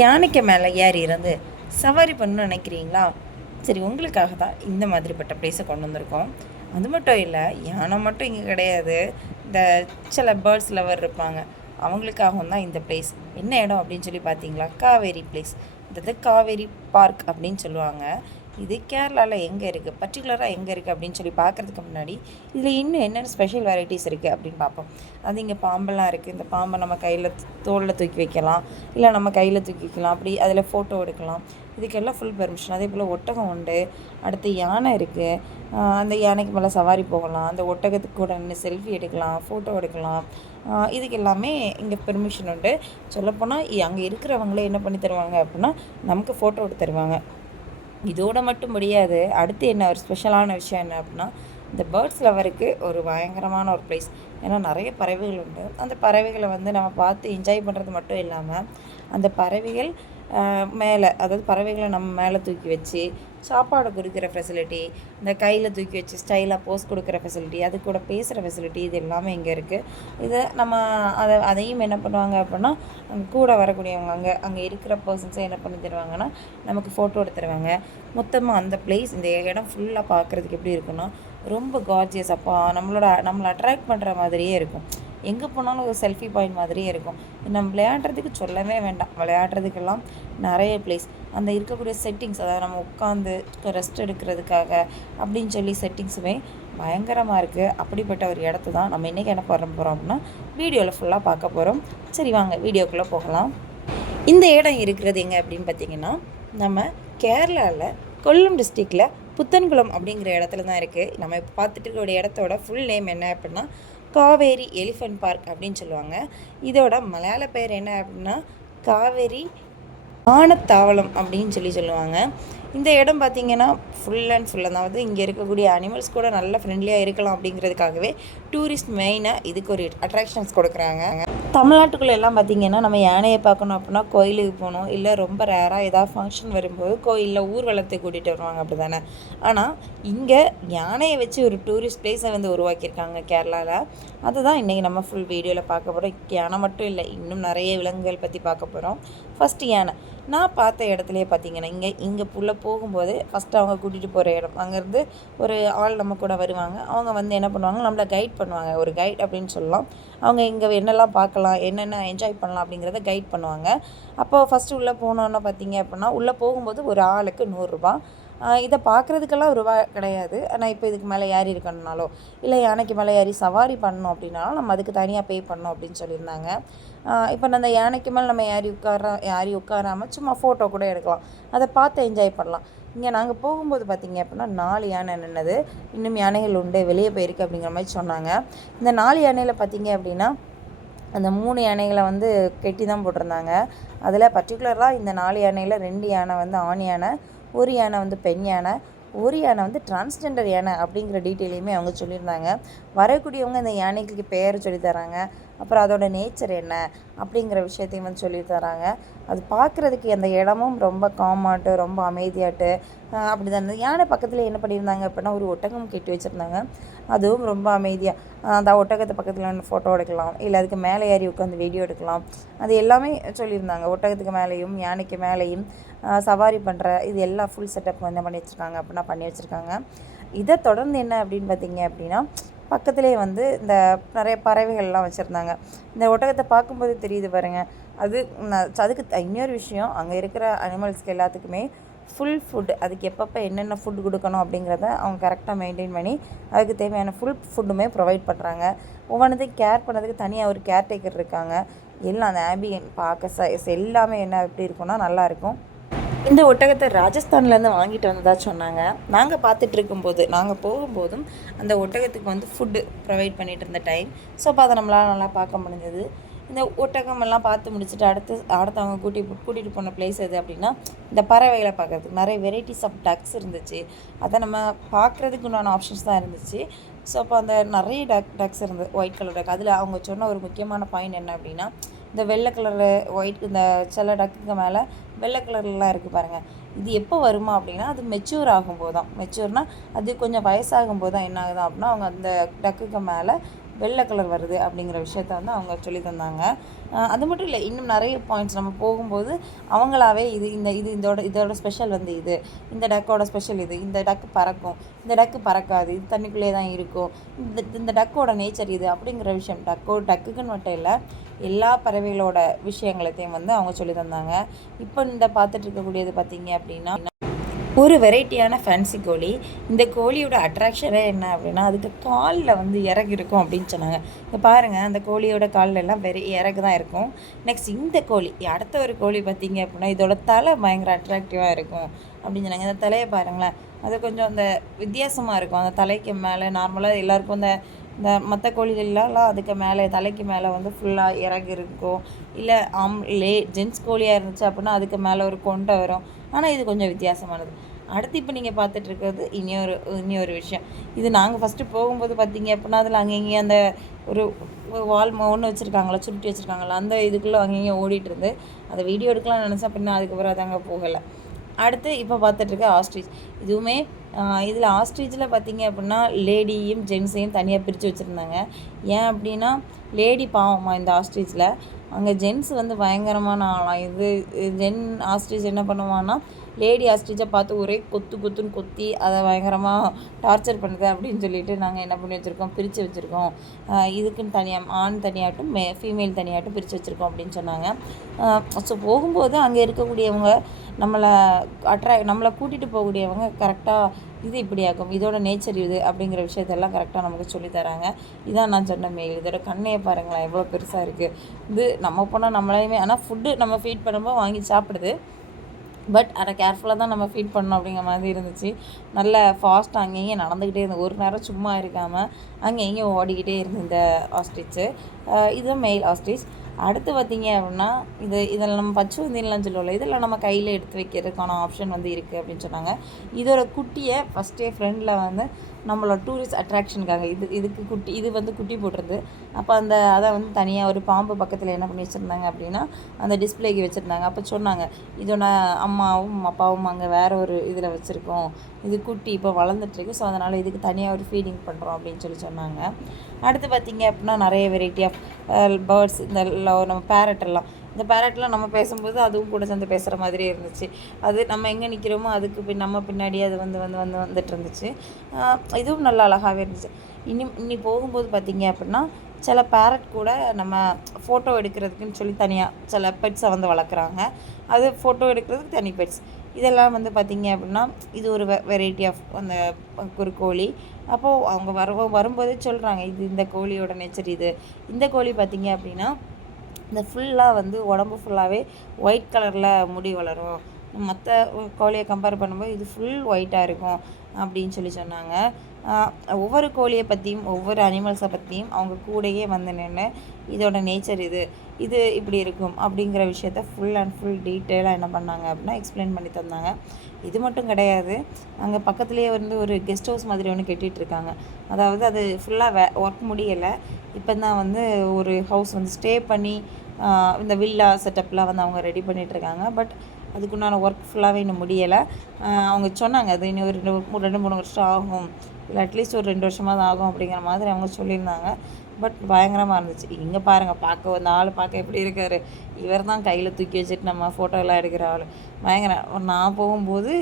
யானைக்கு மேலே ஏறி இருந்து சவாரி பண்ணணும்னு நினைக்கிறீங்களா? சரி, உங்களுக்காக தான் இந்த மாதிரிப்பட்ட ப்ளேஸை கொண்டு வந்திருக்கோம். அது மட்டும் இல்லை, யானை மட்டும் இங்கே கிடையாது. இந்த சில பேர்ட்ஸ் லவர் இருப்பாங்க, அவங்களுக்காகவும் தான் இந்த பிளேஸ். என்ன இடம் அப்படின்னு சொல்லி பார்த்தீங்களா? காவேரி பிளேஸ். இது காவேரி பார்க் அப்படின்னு சொல்லுவாங்க. இது கேரளாவில் எங்கே இருக்குது, பர்டிகுலராக எங்கே இருக்குது அப்படின்னு சொல்லி பார்க்குறதுக்கு முன்னாடி இதில் இன்னும் என்னென்ன ஸ்பெஷல் வெரைட்டிஸ் இருக்குது அப்படின்னு பார்ப்போம். அது இங்கே பாம்பெல்லாம் இருக்குது. இந்த பாம்பை நம்ம கையில் தோளில் தூக்கி வைக்கலாம், இல்லை நம்ம கையில் தூக்கி வைக்கலாம். அப்படி அதில் ஃபோட்டோ எடுக்கலாம். இதுக்கெல்லாம் ஃபுல் பெர்மிஷன். அதே போல் ஒட்டகம் உண்டு. அடுத்து யானை இருக்குது. அந்த யானைக்கு மேலே சவாரி போகலாம். அந்த ஒட்டகத்துக்கு கூட நின்று செல்ஃபி எடுக்கலாம், ஃபோட்டோ எடுக்கலாம். இதுக்கு எல்லாமே இங்கே பெர்மிஷன் உண்டு. சொல்லப்போனால் அங்கே இருக்கிறவங்களே என்ன பண்ணி தருவாங்க அப்படின்னா, நமக்கு ஃபோட்டோ எடுத்து தருவாங்க. இதோடு மட்டும் முடியாது. அடுத்து என்ன ஒரு ஸ்பெஷலான விஷயம் என்ன அப்படின்னா, இந்த பேர்ட்ஸ் லவருக்கு ஒரு பயங்கரமான ஒரு ப்ளேஸ். ஏன்னா நிறைய பறவைகள் உண்டு. அந்த பறவைகளை நம்ம பார்த்து என்ஜாய் பண்ணுறது மட்டும் இல்லாமல், அந்த பறவைகள் மேலே, அதாவது பறவைகளை நம்ம மேலே தூக்கி வச்சு சாப்பாடு கொடுக்குற ஃபெசிலிட்டி, இந்த கையில் தூக்கி வச்சு ஸ்டைலாக போஸ் கொடுக்குற ஃபெசிலிட்டி, அது கூட பேசுகிற ஃபெசிலிட்டி, இது எல்லாமே இங்கே இருக்குது. இதை நம்ம அதையும் என்ன பண்ணுவாங்க அப்படின்னா, அங்கே கூட வரக்கூடியவங்க அங்கே இருக்கிற பர்சன்ஸை என்ன பண்ணி தருவாங்கன்னா, நமக்கு ஃபோட்டோ எடுத்து தருவாங்க. மொத்தமாக அந்த பிளேஸ், இந்த இடம் ஃபுல்லாக பார்க்குறதுக்கு எப்படி இருக்குன்னா, ரொம்ப கார்ஜியஸ். அப்போ நம்மளை அட்ராக்ட் பண்ணுற மாதிரியே இருக்கும். எங்கே போனாலும் ஒரு செல்ஃபி பாயிண்ட் மாதிரியே இருக்கும். நம்ம விளையாடுறதுக்கு சொல்லவே வேண்டாம். விளையாடுறதுக்கெல்லாம் நிறைய பிளேஸ். அந்த இருக்கக்கூடிய செட்டிங்ஸ், அதாவது நம்ம உட்காந்து ரெஸ்ட் எடுக்கிறதுக்காக அப்படின்னு சொல்லி செட்டிங்ஸுமே பயங்கரமாக இருக்குது. அப்படிப்பட்ட ஒரு இடத்த தான் நம்ம இன்றைக்கி என்ன பண்ண போகிறோம் அப்படின்னா, வீடியோவில் ஃபுல்லாக பார்க்க போகிறோம். சரி, வாங்க வீடியோக்குள்ளே போகலாம். இந்த இடம் இருக்கிறது எங்கே அப்படின்னு பார்த்திங்கன்னா, நம்ம கேரளாவில் கொல்லம் டிஸ்ட்ரிக்டில் புத்தன்குளம் அப்படிங்கிற இடத்துல தான் இருக்குது. நம்ம இப்போ பார்த்துட்டு இருக்கிற இடத்தோட ஃபுல் நேம் என்ன அப்படின்னா, காவேரி எலிஃபென்ட் பார்க் அப்படின்னு சொல்லுவாங்க. இதோட மலையாள பேர் என்ன அப்படின்னா, காவேரி ஆனத்தாவளம் அப்படின்னு சொல்லுவாங்க. இந்த இடம் பார்த்திங்கன்னா ஃபுல் அண்ட் ஃபுல், அதாவது இங்கே இருக்கக்கூடிய அனிமல்ஸ் கூட நல்ல ஃப்ரெண்ட்லியாக இருக்கலாம் அப்படிங்கிறதுக்காகவே டூரிஸ்ட் மெயினாக இதுக்கு ஒரு அட்ராக்ஷன்ஸ் கொடுக்குறாங்க. தமிழ்நாட்டுக்குள்ளே எல்லாம் பார்த்திங்கன்னா, நம்ம யானையை பார்க்கணும் அப்படின்னா கோயிலுக்கு போகணும், இல்லை ரொம்ப ரேராக ஏதாவது ஃபங்க்ஷன் வரும்போது கோயிலில் ஊர்வலத்தை கூட்டிகிட்டு வருவாங்க, அப்படி தானே. ஆனால் இங்கே யானையை வச்சு ஒரு டூரிஸ்ட் பிளேஸை உருவாக்கியிருக்காங்க கேரளாவில். அதுதான் இன்றைக்கி நம்ம ஃபுல் வீடியோவில் பார்க்க போகிறோம். யானை மட்டும் இல்லை, இன்னும் நிறைய விலங்குகள் பற்றி பார்க்க போகிறோம். ஃபஸ்ட்டு யானை. நான் பார்த்த இடத்துலையே பார்த்திங்கன்னா, இங்கே புள்ள போகும்போது ஃபஸ்ட்டு அவங்க கூட்டிகிட்டு போகிற இடம், அங்கேருந்து ஒரு ஆள் நம்ம கூட வருவாங்க. அவங்க என்ன பண்ணுவாங்க, நம்மளை கைட் பண்ணுவாங்க. ஒரு கைட் அப்படின்னு சொல்லலாம். அவங்க இங்கே என்னெல்லாம் பார்க்கலாம், என்னென்ன என்ஜாய் பண்ணலாம் அப்படிங்கிறத கைட் பண்ணுவாங்க. அப்போது ஃபஸ்ட்டு உள்ளே போனோன்னு பார்த்திங்க அப்படின்னா, உள்ளே போகும்போது ஒரு ஆளுக்கு 100 ரூபா. இதை பார்க்குறதுக்கெல்லாம் ரூபா கிடையாது. ஆனால் இப்போ இதுக்கு மேலே ஏறி இருக்கணுனாலோ, இல்லை யானைக்கு மேலே ஏறி சவாரி பண்ணணும் அப்படின்னாலும் நம்ம அதுக்கு தனியாக பே பண்ணணும் அப்படின்னு சொல்லியிருந்தாங்க. இப்போ அந்த யானைக்கு மேலே நம்ம ஏறி உட்காராமல் சும்மா ஃபோட்டோ கூட எடுக்கலாம், அதை பார்த்து என்ஜாய் பண்ணலாம். இங்கே நாங்கள் போகும்போது பார்த்திங்க அப்படின்னா 4 யானை நின்னது. இன்னும் யானைகள் உண்டு, வெளியே போயிருக்கு அப்படிங்கிற மாதிரி சொன்னாங்க. இந்த 4 யானையில் பார்த்திங்க அப்படின்னா, அந்த 3 யானைகளை கெட்டி தான் போட்டிருந்தாங்க. அதில் பர்டிகுலராக இந்த 4 யானையில் 2 யானை ஆண் யானை, ஒரு யானை பெண் யானை, ஒரு யானை டிரான்ஸ்ஜெண்டர் யானை அப்படிங்கிற டீட்டெயிலையுமே அவங்க சொல்லியிருந்தாங்க. வரக்கூடியவங்க இந்த யானைக்கு பெயர் சொல்லித்தராங்க. அப்புறம் அதோட நேச்சர் என்ன அப்படிங்கிற விஷயத்தையும் சொல்லி தராங்க. அது பார்க்குறதுக்கு அந்த இடமும் ரொம்ப காமாட்டு, ரொம்ப அமைதியாட்டு அப்படி தான் இருந்தது. யானை பக்கத்தில் என்ன பண்ணியிருந்தாங்க அப்படின்னா, ஒரு ஒட்டகம் கட்டி வச்சுருந்தாங்க. அதுவும் ரொம்ப அமைதியாக அந்த ஒட்டகத்தை பக்கத்தில் ஃபோட்டோ எடுக்கலாம், இல்லை அதுக்கு மேலே ஏறி உட்காந்து வீடியோ எடுக்கலாம். அது எல்லாமே சொல்லியிருந்தாங்க. ஒட்டகத்துக்கு மேலேயும் யானைக்கு மேலேயும் சவாரி பண்ணுற இது எல்லாம் ஃபுல் செட்டப் என்ன பண்ணி வச்சுருக்காங்க அப்படின்னா பண்ணி வச்சுருக்காங்க. இதை தொடர்ந்து என்ன அப்படின்னு பார்த்திங்க அப்படின்னா, பக்கத்துலேயே இந்த நிறைய பறவைகள்லாம் வச்சுருந்தாங்க. இந்த ஒட்டகத்தை பார்க்கும்போது தெரியுது பாருங்கள். அதுக்கு இன்னொரு விஷயம், அங்கே இருக்கிற அனிமல்ஸ்க்கு எல்லாத்துக்குமே ஃபுல் ஃபுட், அதுக்கு எப்பப்போ என்னென்ன ஃபுட் கொடுக்கணும் அப்படிங்கிறத அவங்க கரெக்டாக மெயின்டைன் பண்ணி அதுக்கு தேவையான ஃபுல் ஃபுட்டுமே ப்ரொவைட் பண்ணுறாங்க. ஒவ்வொன்றதையும் கேர் பண்ணுறதுக்கு தனியாக ஒரு கேர்டேக்கர் இருக்காங்க. எல்லாம் அந்த ஆம்பியன் பார்க்க எல்லாமே என்ன எப்படி இருக்குன்னா நல்லாயிருக்கும். இந்த ஒட்டகத்தை ராஜஸ்தான்லேருந்து வாங்கிட்டு வந்ததாக சொன்னாங்க. நாங்கள் பார்த்துட்டு இருக்கும்போது, நாங்கள் போகும்போதும் அந்த ஒட்டகத்துக்கு ஃபுட்டு ப்ரொவைட் பண்ணிகிட்டு இருந்த டைம். ஸோ அப்போ அதை நம்மளால் நல்லா பார்க்க முடிஞ்சது. இந்த ஒட்டகமெல்லாம் பார்த்து முடிச்சுட்டு அடுத்து அவங்க கூட்டிகிட்டு போன பிளேஸ் எது அப்படின்னா, இந்த பறவைகளை பார்க்குறதுக்கு நிறைய வெரைட்டிஸ் ஆஃப் டக்ஸ் இருந்துச்சு. அதை நம்ம பார்க்குறதுக்கு உண்டான ஆப்ஷன்ஸ் தான் இருந்துச்சு. ஸோ அப்போ அந்த நிறைய டக்ஸ் இருந்தது, ஒயிட் கலர் டக். அதில் அவங்க சொன்ன ஒரு முக்கியமான பாயிண்ட் என்ன அப்படின்னா, இந்த வெள்ளை கலரு ஒயிட், இந்த சில டக்குக்கு மேலே வெள்ளை கலர்லாம் இருக்குது பாருங்கள். இது எப்போ வருமா அப்படின்னா, அது மெச்சூர் ஆகும்போது தான். மெச்சூர்னால் அது கொஞ்சம் வயசாகும்போது தான் என்ன ஆகுது அப்படின்னா, அவங்க அந்த டக்குக்கு மேலே வெள்ளை கலர் வருது அப்படிங்கிற விஷயத்த வந்து அவங்க சொல்லி தந்தாங்க. அது மட்டும் இல்லை, இன்னும் நிறைய பாயிண்ட்ஸ் நம்ம போகும்போது அவங்களாவே இதோட ஸ்பெஷல் வந்து இது, இந்த டக்கோட ஸ்பெஷல் இது, இந்த டக்கு பறக்கும், இந்த டக்கு பறக்காது, இது தண்ணிக்குள்ளே தான் இருக்கும், இந்த டக்கோட நேச்சர் இது அப்படிங்கிற விஷயம் டக்குக்குன்னு மட்டும் இல்லை, எல்லா பறவைகளோட விஷயங்களையும் வந்து அவங்க சொல்லி தந்தாங்க. இப்போ இந்த பார்த்துட்டு இருக்கக்கூடியது பார்த்தீங்க அப்படின்னா ஒரு வெரைட்டியான ஃபேன்சி கோழி. இந்த கோழியோட அட்ராக்ஷனே என்ன அப்படின்னா அதுக்கு காலில் வந்து இறகு இருக்கும் அப்படின்னு சொன்னாங்க. இப்போ பாருங்கள், அந்த கோழியோட காலில் எல்லாம் இறகு தான் இருக்கும். நெக்ஸ்ட் இந்த கோழி, அடுத்த ஒரு கோழி பார்த்திங்க அப்படின்னா இதோட தலை பயங்கர அட்ராக்டிவாக இருக்கும் அப்படின்னு சொன்னாங்க. இந்த தலையை பாருங்களேன், அது கொஞ்சம் அந்த வித்தியாசமாக இருக்கும். அந்த தலைக்கு மேலே நார்மலாக எல்லாருக்கும் இந்த மற்ற கோழிகள்லாம் அதுக்கு மேலே தலைக்கு மேலே வந்து ஃபுல்லாக இறகு இருக்கும். இல்லை ஜென்ஸ் கோழியாக இருந்துச்சு அப்படின்னா அதுக்கு மேலே ஒரு கொண்டை வரும். ஆனால் இது கொஞ்சம் வித்தியாசமானது. அடுத்து இப்போ நீங்கள் பார்த்துட்ருக்கிறது இனியொரு விஷயம். இது நாங்கள் ஃபஸ்ட்டு போகும்போது பார்த்தீங்க அப்படின்னா அதில் அங்கங்கே அந்த ஒரு வால் ஒன்று வச்சுருக்காங்களா, சுருட்டி வச்சுருக்காங்களா, அந்த இதுக்குள்ளே அங்கங்கே ஓடிட்டுருந்து அதை வீடியோ எடுக்கலாம்னு நினச்சா அப்படின்னா அதுக்கப்புறம் அதாங்க போகலை. அடுத்து இப்போ பார்த்துட்ருக்க ஆஸ்ட்ரிச். இதுவுமே இதில் ஆஸ்ட்ரிச்சில் பார்த்திங்க அப்படின்னா லேடியும் ஜென்ஸையும் தனியாக பிரித்து வச்சுருந்தாங்க. ஏன் அப்படின்னா லேடி பாவமா இந்த ஆஸ்ட்ரிச்சில், அங்கே ஜென்ஸ் வந்து பயங்கரமான ஆளாம். இது ஆஸ்ட்ரிச் என்ன பண்ணுவான்னா லேடி ஆஸ்ட்ரிச்சை பார்த்து ஒரே கொத்துன்னு கொத்தி அதை பயங்கரமாக டார்ச்சர் பண்ணுது அப்படின்னு சொல்லிட்டு நாங்கள் என்ன பண்ணி வச்சுருக்கோம், பிரித்து வச்சுருக்கோம். இதுக்குன்னு தனியாக ஆண் தனியாகட்டும் ஃபீமேல் தனியாகட்டும் பிரித்து வச்சுருக்கோம் அப்படின்னு சொன்னாங்க. ஸோ போகும்போது அங்கே இருக்கக்கூடியவங்க நம்மளை கூட்டிகிட்டு போகக்கூடியவங்க கரெக்டாக இது இப்படி ஆகும், இதோட நேச்சர் இது அப்படிங்கிற விஷயத்தெல்லாம் கரெக்டாக நமக்கு சொல்லித்தராங்க. இதான் நான் சொன்ன மெயில். இதோட கண்ணையை பாருங்களேன் எவ்வளோ பெருசாக இருக்குது. இது நம்ம போனால் நம்மளையுமே, ஆனால் ஃபுட்டு நம்ம ஃபீட் பண்ணும்போது வாங்கி சாப்பிடுது, பட் அதை கேர்ஃபுல்லாக தான் நம்ம ஃபீட் பண்ணணும் அப்படிங்கிற மாதிரி இருந்துச்சு. நல்ல ஃபாஸ்ட்டாக அங்கேயும் நடந்துக்கிட்டே இருந்தது, ஒரு நேரம் சும்மா இருக்காமல் அங்கேயும் ஓடிக்கிட்டே இருந்தது இந்த ஆஸ்ட்ரிச்சு. இதுதான் மெயில் ஆஸ்ட்ரிச். அடுத்து பார்த்திங்க அப்படின்னா இதில் நம்ம பச்சுவந்தின்லாம் சொல்லுவோம்ல, இதில் நம்ம கையில் எடுத்து வைக்கிறதுக்கான ஆப்ஷன் வந்து இருக்குது அப்படின்னு சொன்னாங்க. இதோட குட்டியை ஃபஸ்ட்டே ஃப்ரெண்டில் வந்து நம்மளோட டூரிஸ்ட் அட்ராக்ஷனுக்காக இது வந்து குட்டி போட்டுருது. அப்போ அதை வந்து தனியாக ஒரு பாம்பு பக்கத்தில் என்ன பண்ணி வச்சுருந்தாங்க அப்படின்னா அந்த டிஸ்பிளேக்கு வச்சுருந்தாங்க. அப்போ சொன்னாங்க, இதோட அம்மாவும் அப்பாவும் அங்கே வேறு ஒரு இதில் வச்சுருக்கோம், இது குட்டி இப்போ வளர்ந்துட்டுருக்கு, ஸோ அதனால் இதுக்கு தனியாக ஒரு ஃபீடிங் பண்ணுறோம் அப்படின்னு சொன்னாங்க. அடுத்து பார்த்திங்க அப்படின்னா நிறைய வெரைட்டி ஆஃப் பேர்ட்ஸ், நம்ம பேரட்டெல்லாம், இந்த பேரட்லாம் நம்ம பேசும்போது அதுவும் கூட சேர்ந்து பேசுகிற மாதிரியே இருந்துச்சு. அது நம்ம எங்கே நிற்கிறோமோ அதுக்கு நம்ம பின்னாடியே அது வந்துட்டு இருந்துச்சு. இதுவும் நல்லா அழகாகவே இருந்துச்சு. இனி போகும்போது பார்த்திங்க அப்படின்னா சில பேரட் கூட நம்ம ஃபோட்டோ எடுக்கிறதுக்குன்னு சொல்லி தனியாக சில பெட்ஸை வந்து வளர்க்குறாங்க. அது ஃபோட்டோ எடுக்கிறதுக்கு தனி பெட்ஸ். இதெல்லாம் வந்து பார்த்திங்க அப்படின்னா இது ஒரு வெரைட்டி ஆஃப் அந்த ஒரு கோழி. அப்போது அவங்க வரும்போதே சொல்கிறாங்க, இது இந்த கோழியோட நேச்சர் இது. இந்த கோழி பார்த்திங்க அப்படின்னா இந்த ஃபுல்லாக வந்து உடம்பு ஃபுல்லாகவே ஒயிட் கலரில் முடி வளரும். மற்ற கோழியை கம்பேர் பண்ணும்போது இது ஃபுல் ஒயிட்டாக இருக்கும் அப்படின்னு சொன்னாங்க. ஒவ்வொரு கோழியை பற்றியும் ஒவ்வொரு அனிமல்ஸை பற்றியும் அவங்க கூடையே வந்து நின்று இதோட நேச்சர் இது இப்படி இருக்கும் அப்படிங்கிற விஷயத்த ஃபுல் அண்ட் ஃபுல் டீட்டெயிலாக என்ன பண்ணாங்க அப்படின்னா எக்ஸ்பிளைன் பண்ணி தந்தாங்க. இது மட்டும் கிடையாது, அங்கே பக்கத்துலேயே வந்து ஒரு கெஸ்ட் ஹவுஸ் மாதிரி ஒன்று கட்டிகிட்ருக்காங்க. அதாவது அது ஃபுல்லாக ஒர்க் முடியலை, இப்போ தான் வந்து ஒரு ஹவுஸ் வந்து ஸ்டே பண்ணி இந்த வில்லா செட்டப்லாம் வந்து அவங்க ரெடி பண்ணிகிட்ருக்காங்க. பட் அதுக்குண்டான ஒர்க் ஃபுல்லாகவே இன்னும் முடியலை. அவங்க சொன்னாங்க அது இன்னும் ஒரு 2-3 வருஷம் ஆகும், இல்லை அட்லீஸ்ட் ஒரு 2 வருஷமாக தான் ஆகும் அப்படிங்கிற மாதிரி அவங்க சொல்லியிருந்தாங்க. பட் பயங்கரமாக இருந்துச்சு. இங்கே பாருங்கள், அந்த ஆள் பார்க்க எப்படி இருக்கார், இவர் தான் கையில் தூக்கி வச்சுட்டு நம்ம ஃபோட்டோலாம் எடுக்கிற ஆள். பயங்கரம். நான் போகும்போது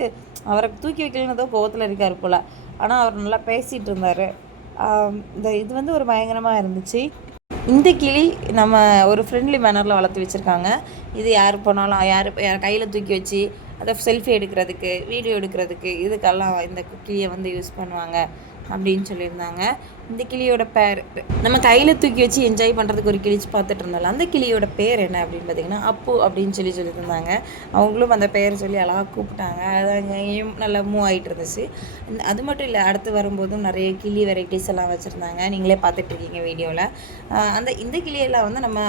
அவரை தூக்கி வைக்கலன்னு கோவத்தில் இருக்கார் போல், ஆனால் அவர் நல்லா பேசிகிட்டு இருந்தார். இது வந்து ஒரு பயங்கரமாக இருந்துச்சு. இந்த கிளி நம்ம ஒரு ஃப்ரெண்ட்லி மேனரில் வளர்த்து வச்சுருக்காங்க. இது யார் போனாலும் யார் கையில் தூக்கி வச்சு அதை செல்ஃபி எடுக்கிறதுக்கு, வீடியோ எடுக்கிறதுக்கு, இதுக்கெல்லாம் இந்த கிளியை வந்து யூஸ் பண்ணுவாங்க அப்படின்னு சொல்லியிருந்தாங்க. இந்த கிளியோட பேர் நம்ம கையில் தூக்கி வச்சு என்ஜாய் பண்ணுறதுக்கு ஒரு கிழிச்சு பார்த்துட்டு இருந்தாலும் அந்த கிளியோட பேர் என்ன அப்படின்னு பார்த்திங்கன்னா அப்பு அப்படின்னு சொல்லியிருந்தாங்க. அவங்களும் அந்த பேர் சொல்லி அழகாக கூப்பிட்டாங்க. அது அங்கேயும் நல்லா மூவ் ஆகிட்டு இருந்துச்சு. அது மட்டும் இல்லை, அடுத்து வரும்போதும் நிறைய கிளி வெரைட்டிஸ் எல்லாம் வச்சுருந்தாங்க. நீங்களே பார்த்துட்ருக்கீங்க வீடியோவில். இந்த கிளியெல்லாம் வந்து நம்ம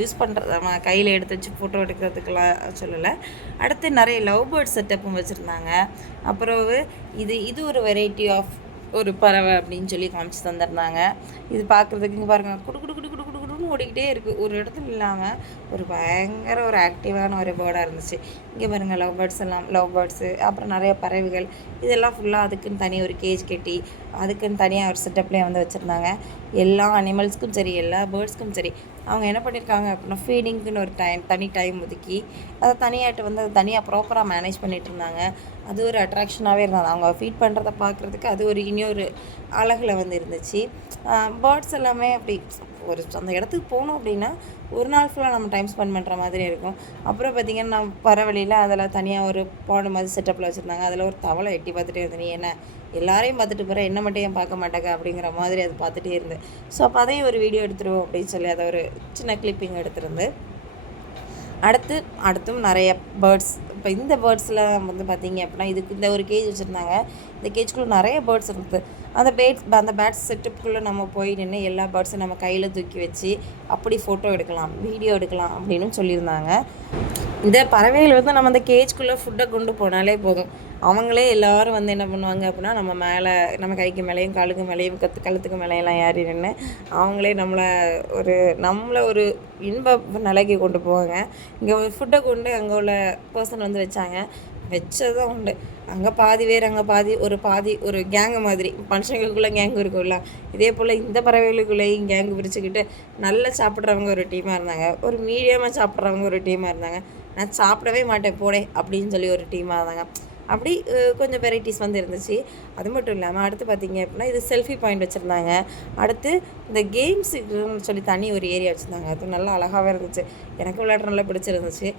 யூஸ் பண்ணுறது, நம்ம கையில் எடுத்து வச்சு ஃபோட்டோ எடுக்கிறதுக்கெல்லாம் சொல்லலை. அடுத்து நிறைய லவ் பேர்ட் செட்டப்பும் வச்சுருந்தாங்க. அப்புறம் இது ஒரு வெரைட்டி ஆஃப் ஒரு பறவை அப்படின்னு சொல்லி காமிச்சு தந்துருந்தாங்க. இது பார்க்குறதுக்கு இங்கே பாருங்கள், குடு ஓடிக்கிட்டே இருக்குது, ஒரு இடத்துல இல்லாமல். ஒரு பயங்கர ஒரு ஆக்டிவான ஒரு பேர்டாக இருந்துச்சு. இங்கே பாருங்கள், லவ் பேர்ட்ஸு, அப்புறம் நிறைய பறவைகள், இதெல்லாம் ஃபுல்லாக அதுக்குன்னு தனியாக ஒரு கேஜ் கட்டி அதுக்குன்னு தனியாக ஒரு செட்டப்லேயே வந்து வச்சுருந்தாங்க. எல்லா அனிமல்ஸ்க்கும் சரி, எல்லா பேர்ட்ஸ்க்கும் சரி, அவங்க என்ன பண்ணியிருக்காங்க அப்படின்னா ஃபீடிங்க்குன்னு ஒரு தனி டைம் ஒதுக்கி அதை தனியாகிட்டு வந்து அதை தனியாக ப்ராப்பராக மேனேஜ் பண்ணிகிட்டு இருந்தாங்க. அது ஒரு அட்ராக்ஷனாகவே இருந்தாங்க. அவங்க ஃபீட் பண்ணுறத பார்க்குறதுக்கு அது ஒரு இன்னொரு அழகில் வந்து இருந்துச்சு. பேர்ட்ஸ் எல்லாமே அப்படி அந்த இடத்துக்கு போனோம் அப்படின்னா ஒரு நாள் ஃபுல்லாக நம்ம டைம் ஸ்பெண்ட் பண்ணுற மாதிரி இருக்கும். அப்புறம் பார்த்திங்கன்னா நம்ம வர வழியில் அதில் தனியாக ஒரு பாண்டு மாதிரி செட்டப்பில் வச்சுருந்தாங்க. அதில் ஒரு தவளை எட்டி பார்த்துட்டே இருந்தேன். நீ என்ன எல்லாரையும் பார்த்துட்டு போகிற, என்ன மட்டும் ஏன் பார்க்க மாட்டேங்க அப்படிங்கிற மாதிரி அது பார்த்துட்டே இருந்தேன். ஸோ அப்போ அதையும் ஒரு வீடியோ எடுத்துருவோம் அப்படின்னு சொல்லி அதை ஒரு சின்ன கிளிப்பிங் எடுத்துருந்து அடுத்தும் நிறைய பேர்ட்ஸ். இப்போ இந்த பேர்ட்ஸில் வந்து பார்த்திங்க அப்படின்னா இதுக்கு இந்த ஒரு கேஜ் வச்சுருந்தாங்க. இந்த கேஜ்குள்ளே நிறைய பேர்ட்ஸ் இருக்குது. அந்த பேட்ஸ் செட்டப்புக்குள்ளே நம்ம போய் நின்று எல்லா பேர்ட்ஸும் நம்ம கையில் தூக்கி வச்சு அப்படி ஃபோட்டோ எடுக்கலாம், வீடியோ எடுக்கலாம் அப்படின்னு சொல்லியிருந்தாங்க. இந்த பறவைகள் வந்து நம்ம அந்த கேஜ்குள்ளே ஃபுட்டை கொண்டு போனாலே போதும், அவங்களே எல்லோரும் வந்து என்ன பண்ணுவாங்க அப்படின்னா நம்ம மேலே, நம்ம கைக்கு மேலேயும் காலுக்கு மேலேயும் கழுத்துக்கு மேலேயெல்லாம் ஏறி நின்று அவங்களே நம்மளை ஒரு இன்ப நிலைக்கு கொண்டு போவாங்க. இங்கே ஃபுட்டை கொண்டு அங்கே உள்ள பர்சன் வந்து வச்சதும் உண்டு. அங்கே பாதி பேர், அங்கே பாதி ஒரு கேங்கு மாதிரி, மனுஷங்களுக்குள்ளே கேங்கு இருக்கும்ல, இதே போல் இந்த பறவைகளுக்குள்ளேயும் கேங்கு பிரிச்சுக்கிட்டு நல்லா சாப்பிட்றவங்க ஒரு டீமாக இருந்தாங்க, ஒரு மீடியமாக சாப்பிட்றவங்க ஒரு டீமாக இருந்தாங்க, நான் சாப்பிடவே மாட்டேன் போடே அப்படின்னு சொல்லி ஒரு டீமாக இருந்தாங்க. அப்படி கொஞ்சம் வெரைட்டிஸ் வந்து இருந்துச்சு. அது மட்டும் இல்லாமல் அடுத்து பார்த்திங்க அப்படின்னா இது செல்ஃபி பாயிண்ட் வச்சுருந்தாங்க. அடுத்து இந்த கேம்ஸுக்குன்னு சொல்லி தனி ஒரு ஏரியா வச்சுருந்தாங்க. அது நல்லா அழகாகவே இருந்துச்சு, எனக்கு விளையாட நல்லா பிடிச்சிருந்துச்சு.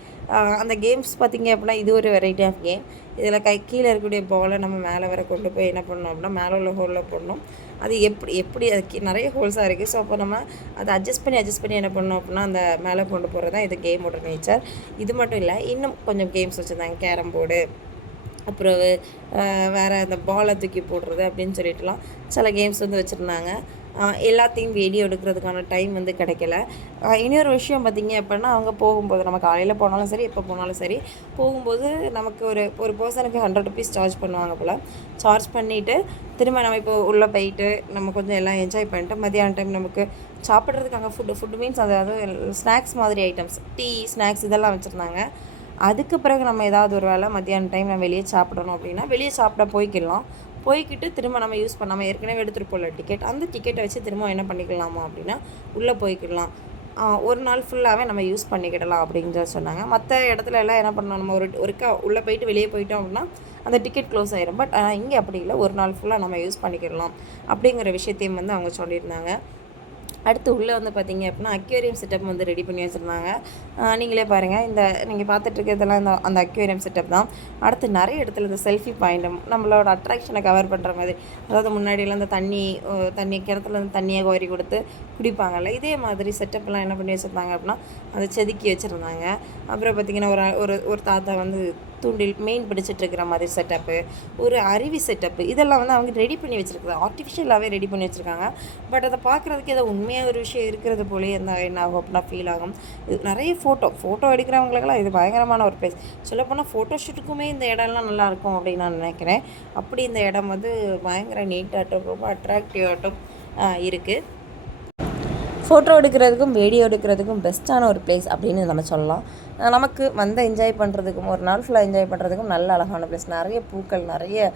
அந்த கேம்ஸ் பார்த்திங்க அப்படின்னா இது ஒரு வெரைட்டி ஆஃப் கேம். இதில் கீழே இருக்கக்கூடிய பாலை நம்ம மேலே வர கொண்டு போய் என்ன பண்ணணும் அப்படின்னா மேலே உள்ள ஹோலில் போடணும். அது எப்படி அதுக்கு நிறைய ஹோல்ஸாக இருக்குது. ஸோ அப்போ நம்ம அதை அட்ஜஸ்ட் பண்ணி என்ன பண்ணணும் அப்படின்னா அந்த மேலே கொண்டு போகிறது தான் இது கேமோட நேச்சர். இது மட்டும் இல்லை, இன்னும் கொஞ்சம் கேம்ஸ் வச்சுருந்தாங்க. கேரம் போர்டு, அப்புறம் வேறு அந்த பாலை தூக்கி போடுறது அப்படின்னு சொல்லிட்டுலாம் சில கேம்ஸ் வந்து வச்சுருந்தாங்க. எல்லாத்தையும் வீடியோ எடுக்கிறதுக்கான டைம் வந்து கிடைக்கல. இன்னொரு விஷயம் பார்த்திங்க அப்படின்னா அவங்க போகும்போது, நம்ம காலையில் போனாலும் சரி எப்போ போனாலும் சரி, போகும்போது நமக்கு ஒரு பர்சனுக்கு 100 ருபீஸ் சார்ஜ் பண்ணுவாங்க போல். சார்ஜ் பண்ணிவிட்டு திரும்ப நம்ம இப்போ உள்ளே போயிட்டு நம்ம கொஞ்சம் எல்லாம் என்ஜாய் பண்ணிட்டு மதியான டைம் நமக்கு சாப்பிட்றதுக்கு அங்கே ஃபுட்டு மீன்ஸ் அதாவது ஸ்நாக்ஸ் மாதிரி ஐட்டம்ஸ், டீ, ஸ்நாக்ஸ் இதெல்லாம் வச்சுருந்தாங்க. அதுக்கு பிறகு நம்ம ஏதாவது ஒரு வேளை மத்தியான டைம் நம்ம வெளியே சாப்பிடணும் அப்படின்னா வெளியே சாப்பிட போய்க்கிட்டு திரும்ப நம்ம யூஸ் பண்ணாமல் ஏற்கனவே எடுத்துகிட்டு போகல டிக்கெட், அந்த டிக்கெட்டை வச்சு திரும்ப என்ன பண்ணிக்கலாமா அப்படின்னா உள்ளே போய்க்கிடலாம். ஒரு நாள் ஃபுல்லாகவே நம்ம யூஸ் பண்ணிக்கிடலாம் அப்படிங்கிற சொன்னாங்க. மற்ற இடத்துல எல்லாம் என்ன பண்ணணும், நம்ம ஒருக்கா உள்ளே போயிட்டு வெளியே போயிட்டோம் அப்படின்னா அந்த டிக்கெட் க்ளோஸ் ஆயிரும். பட் இங்கே அப்படி இல்லை, ஒரு நாள் ஃபுல்லாக நம்ம யூஸ் பண்ணிக்கிடலாம் அப்படிங்கிற விஷயத்தையும் வந்து அவங்க சொல்லியிருந்தாங்க. அடுத்து உள்ளே வந்து பார்த்திங்க அப்படின்னா அக்வேரியம் செட்டப் வந்து ரெடி பண்ணி வச்சுருந்தாங்க. நீங்களே பாருங்கள், நீங்கள் பார்த்துட்ருக்கிறதெல்லாம் அந்த அக்வேரியம் செட்டப் தான். அடுத்து நிறைய இடத்துல இந்த செல்ஃபி பாயிண்ட்டும் நம்மளோட அட்ராக்ஷனை கவர் பண்ணுற மாதிரி, அதாவது முன்னாடியெல்லாம் இந்த தண்ணி கிணத்துல வந்து தண்ணியை கோரி கொடுத்து குடிப்பாங்கள்ல, இதே மாதிரி செட்டப்லாம் என்ன பண்ணி வச்சுருந்தாங்க அப்படின்னா அதை செதுக்கி வச்சுருந்தாங்க. அப்புறம் பார்த்திங்கன்னா ஒரு தாத்தா வந்து தூண்டில் மெயின் பிடிச்சிட்ருக்கிற மாதிரி செட்டப்பு, ஒரு அருவி செட்டப்பு, இதெல்லாம் வந்து அவங்க ரெடி பண்ணி வச்சுருக்குது, ஆர்டிஃபிஷியலாகவே ரெடி பண்ணி வச்சுருக்காங்க. பட் அதை பார்க்குறதுக்கு ஏதோ உண்மையாக ஒரு விஷயம் இருக்கிறது போலே என்ன ஆகும் அப்படின்னா ஃபீல் ஆகும். இது நிறைய ஃபோட்டோ எடுக்கிறவங்களுக்கெல்லாம் இது பயங்கரமான ஒரு பிளேஸ். சொல்லப்போனால் ஃபோட்டோ ஷூட்டுக்குமே இந்த இடம்லாம் நல்லாயிருக்கும் அப்படின்னு நான் நினைக்கிறேன். அப்படி இந்த இடம் வந்து பயங்கர நீட்டாகட்டும் ரொம்ப அட்ராக்டிவாகட்டும் இருக்குது. ஃபோட்டோ எடுக்கிறதுக்கும் வீடியோ எடுக்கிறதுக்கும் பெஸ்ட்டான ஒரு பிளேஸ் அப்படின்னு நம்ம சொல்லலாம். நமக்கு வந்து என்ஜாய் பண்ணுறதுக்கும் ஒரு நாள் ஃபுல்லாக என்ஜாய் பண்ணுறதுக்கும் நல்ல அழகான பிளேஸ். நிறைய பூக்கள், நிறைய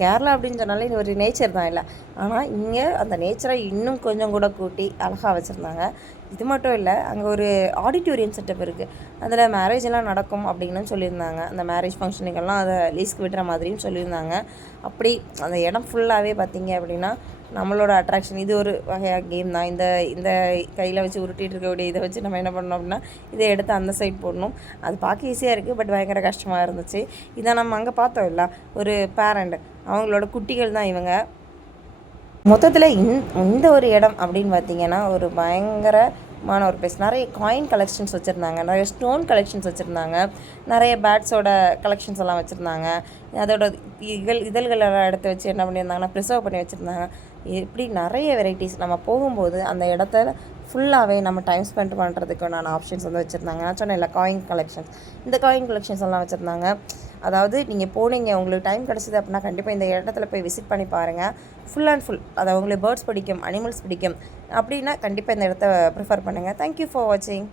கேரளா அப்படின்னு சொன்னாலே இது ஒரு நேச்சர் தான் இல்லை, ஆனால் இங்கே அந்த நேச்சரை இன்னும் கொஞ்சம் கூட கூட்டி அழகாக வச்சுருந்தாங்க. இது மட்டும் இல்லை, அங்கே ஒரு ஆடிட்டோரியம் செட்டப் இருக்குது, அதில் மேரேஜ் எல்லாம் நடக்கும் அப்படின்னு சொல்லியிருந்தாங்க. அந்த மேரேஜ் ஃபங்க்ஷனுக்கெல்லாம் அதை லீஸ்க்கு விடுற மாதிரியும் சொல்லியிருந்தாங்க. அப்படி அந்த இடம் ஃபுல்லாகவே பார்த்திங்க அப்படின்னா நம்மளோட அட்ராக்ஷன். இது ஒரு வகையாக கேம் தான். இந்த கையில் வச்சு உருட்டிகிட்டு இருக்கக்கூடிய இதை வச்சு நம்ம என்ன பண்ணோம் அப்படின்னா இதை எடுத்து அந்த சைட் போடணும். அது பார்க்க ஈஸியாக இருக்குது, பட் பயங்கர கஷ்டமாக இருந்துச்சு. இதை நம்ம அங்கே பார்த்தோம் இல்லை, ஒரு பேரண்ட், அவங்களோட குட்டிகள் தான் இவங்க. மொத்தத்தில் இந்த ஒரு இடம் அப்படின்னு பார்த்திங்கன்னா ஒரு பயங்கரமான ஒரு பிளேஸ். நிறைய காயின் கலெக்ஷன்ஸ் வச்சுருந்தாங்க, நிறைய ஸ்டோன் கலெக்ஷன்ஸ் வச்சுருந்தாங்க, நிறைய பேட்ஸோட கலெக்ஷன்ஸ் எல்லாம் வச்சுருந்தாங்க. அதோட இதழ்களெல்லாம் எடுத்து வச்சு என்ன பண்ணியிருந்தாங்கன்னா ப்ரிசர்வ் பண்ணி வச்சுருந்தாங்க. இப்படி நிறைய வெரைட்டிஸ். நம்ம போகும்போது அந்த இடத்துல ஃபுல்லாகவே நம்ம டைம் ஸ்பெண்ட் பண்ணுறதுக்கான ஆப்ஷன்ஸ் வந்து வச்சுருந்தாங்க. நான் சொன்னேன் இல்லை, காயின் கலெக்ஷன்ஸ், இந்த காயின் கலெக்ஷன்ஸ் எல்லாம் வச்சுருந்தாங்க. அதாவது நீங்கள் போனீங்க, உங்களுக்கு டைம் கிடச்சிது அப்படின்னா கண்டிப்பாக இந்த இடத்துல போய் விசிட் பண்ணி பாருங்கள். ஃபுல் அண்ட் ஃபுல் அது உங்களுக்கு பேர்ட்ஸ் பிடிக்கும், அனிமல்ஸ் பிடிக்கும் அப்படின்னா கண்டிப்பாக இந்த இடத்த ப்ரிஃபர் பண்ணுங்கள். தேங்க்யூ ஃபார் வாட்சிங்.